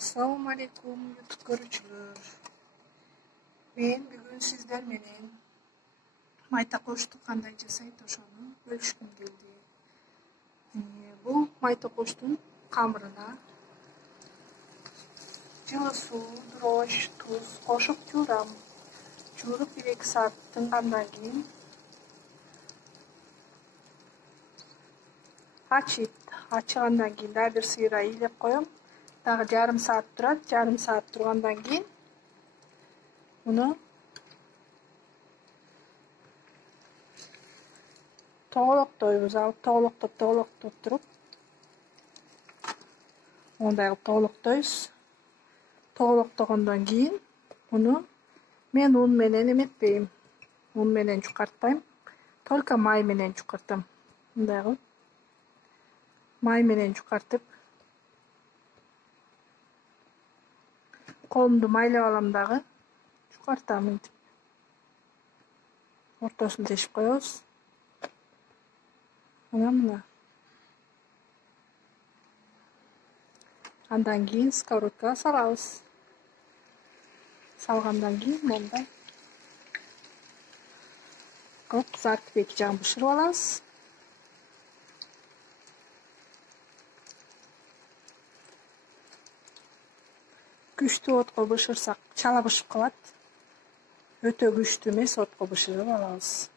Assalamu alaikum YouTube görүүчүлөр. Men бүгүн сиздер менен майта кошту кандай жасайт ошону бөлүшкүм келди. Бул майта коштун камырына жылы суу, дрожь, туз кошуп жуурам. Жууруп 1-2 саат тынгандан кийин ачыгандан кийин дагы бир сыйра ыйлеп коем. Дагы жарым саат турат. Жарым саат тургандан кийин муну тоголоктойбуз. Алып тоголоктоп туруп мындай кылып тоголоктойбуз. Тоголоктогондон кийин муну мен ун менен эметпейм. Un менен жукартпайм. Только май менен жукартам. Мындай кылып май менен жукартып колумду майлап алам дагы жукартам мынтип. Ортосун тешип коебуз. Мына. Андан кийин сковородкага салабыз. Салгандан кийин мындай кылып кызартып эки жагын бышырып алабыз. Күчтүү отко бышырсак чала бышып калат. Өтө күчтүү эмес отко бышырып алабыз.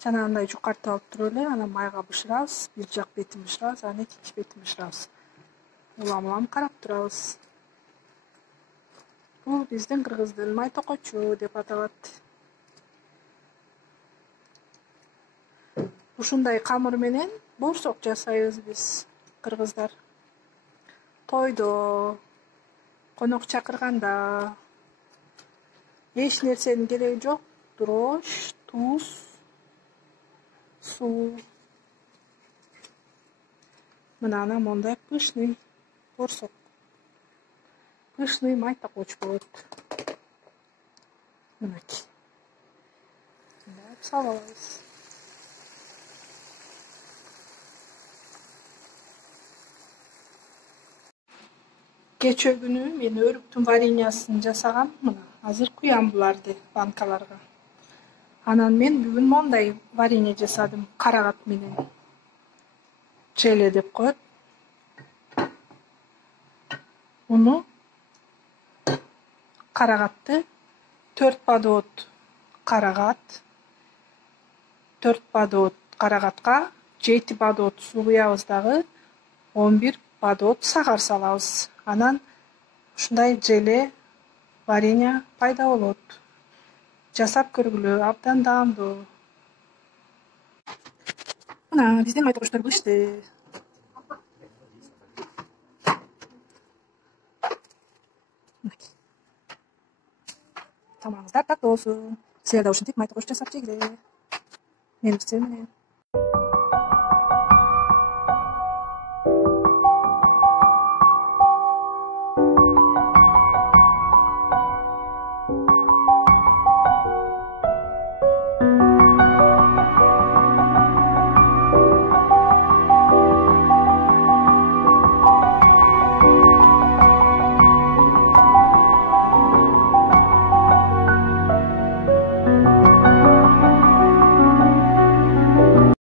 Жанагындай жукартып алып туруп эле анан майга бышырабыз. Бир жак бетин бышырабыз, анан экинчи бетин бышырабыз. Улам карап турабыз. Бул биздин кыргыздын майтокочу деп аталат. Ушундай камыр менен борсок жасайбыз биз кыргыздар. Тойдо, конок чакырганда эч нерсенин кереги жок. Дрожь, туз, суу. Мына анан мондай пышный борсок. Пышный майта коч болот. Мынакей. Мындай салабыз. Кече күнү мен өрүктүн вареньясын жасагам. Мына азыр куям буларды банкаларга. Анан мен бүгүн мондай варенье жасадым карагат менен. Желе деп коет. Муну карагатты 4 подот карагат, 4 подот карагатка 7 подот суу куябыз дагы 11 подот сахар салабыз. Анан ушундай желе варенье пайда болот. Жасап көргүлө, абдан даамдуу. Мына биздин майта коштор бышты. Тамагыңыздар таттуу болсун. Силер да ушинтип майта кош жасап жегиле. Менин менен.